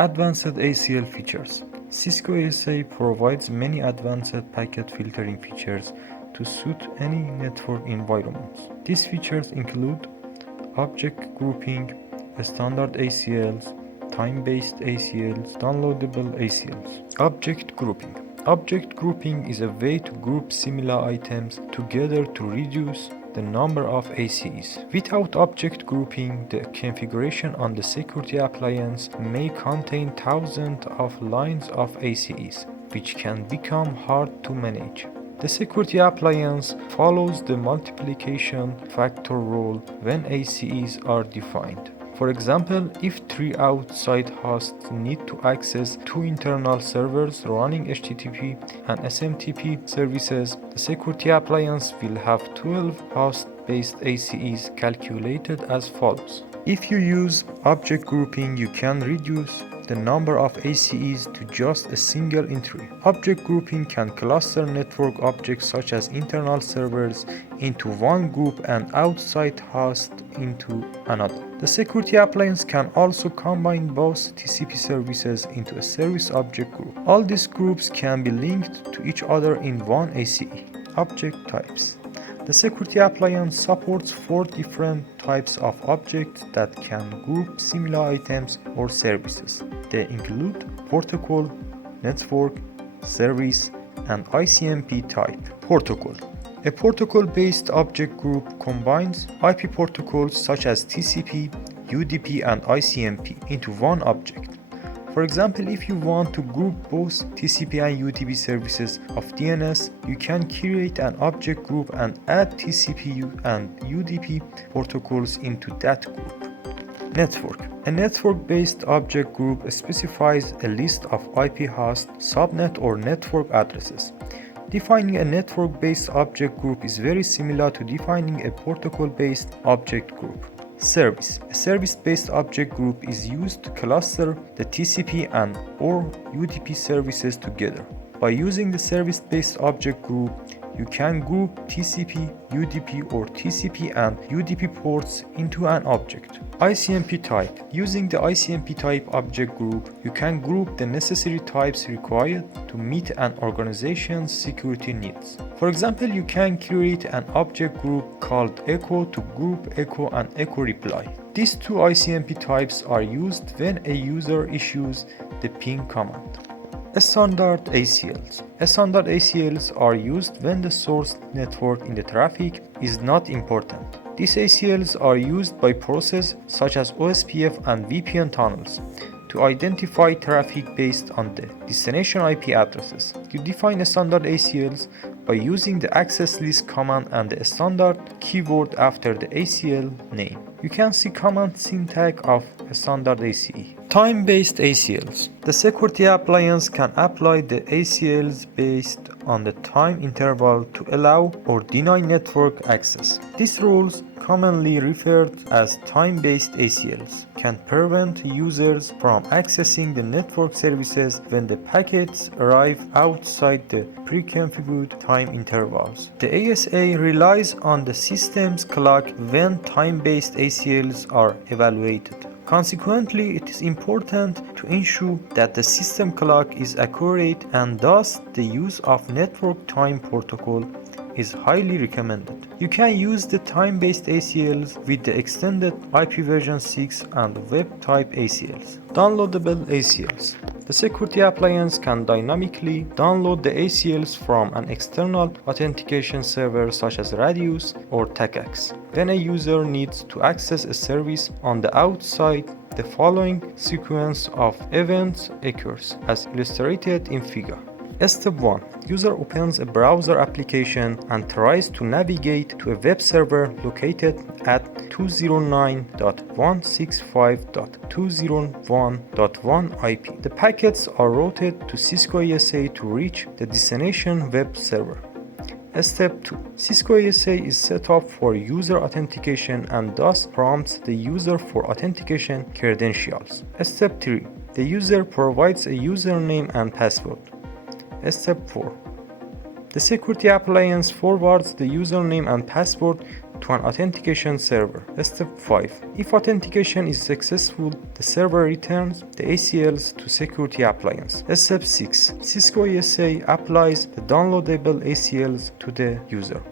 Advanced ACL features. Cisco ASA provides many advanced packet filtering features to suit any network environments. These features include object grouping, standard ACLs, time-based ACLs, downloadable ACLs. Object grouping. Object grouping is a way to group similar items together to reduce the number of ACEs. Without object grouping, the configuration on the security appliance may contain thousands of lines of ACEs, which can become hard to manage. The security appliance follows the multiplication factor rule when ACEs are defined. For example, if 3 outside hosts need to access 2 internal servers running HTTP and SMTP services, the security appliance will have 12 host-based ACEs calculated as follows. If you use object grouping, you can reduce the number of ACEs to just a single entry. Object grouping can cluster network objects such as internal servers into one group and outside host into another. The security appliance can also combine both TCP services into a service object group. All these groups can be linked to each other in one ACE. Object types. The security appliance supports 4 different types of objects that can group similar items or services. They include protocol, network, service, and ICMP type. Protocol. A protocol-based object group combines IP protocols such as TCP, UDP, and ICMP into one object. For example, if you want to group both TCP and UDP services of DNS, you can create an object group and add TCP and UDP protocols into that group. Network. A network-based object group specifies a list of IP host, subnet, or network addresses. Defining a network-based object group is very similar to defining a protocol-based object group. Service. A service-based object group is used to cluster the TCP and or UDP services together. By using the service-based object group, you can group TCP, UDP, or TCP and UDP ports into an object. ICMP type. Using the ICMP type object group, you can group the necessary types required to meet an organization's security needs. For example, you can create an object group called echo to group echo and echo reply. These 2 ICMP types are used when a user issues the ping command. Standard ACLs. Standard ACLs are used when the source network in the traffic is not important. These ACLs are used by processes such as OSPF and VPN tunnels to identify traffic based on the destination IP addresses. You define standard ACLs by using the access list command and the standard keyword after the ACL name. You can see command syntax of a standard ACE. Time-based ACLs. The security appliance can apply the ACLs based on the time interval to allow or deny network access. These rules, commonly referred as time-based ACLs, can prevent users from accessing the network services when the packets arrive outside the pre-configured time intervals. The ASA relies on the system's clock when time-based ACLs are evaluated. Consequently, it is important to ensure that the system clock is accurate, and thus the use of network time protocol is highly recommended. You can use the time-based ACLs with the extended IPv6 and web-type ACLs. Downloadable ACLs. The security appliance can dynamically download the ACLs from an external authentication server such as Radius or TACACS. When a user needs to access a service on the outside, the following sequence of events occurs, as illustrated in figure. Step 1. User opens a browser application and tries to navigate to a web server located at 209.165.201.1 IP. The packets are routed to Cisco ASA to reach the destination web server. Step 2. Cisco ASA is set up for user authentication and thus prompts the user for authentication credentials. Step 3. The user provides a username and password. Step 4. The security appliance forwards the username and password to an authentication server. Step 5. If authentication is successful, the server returns the ACLs to security appliance. Step 6. Cisco ASA applies the downloadable ACLs to the user.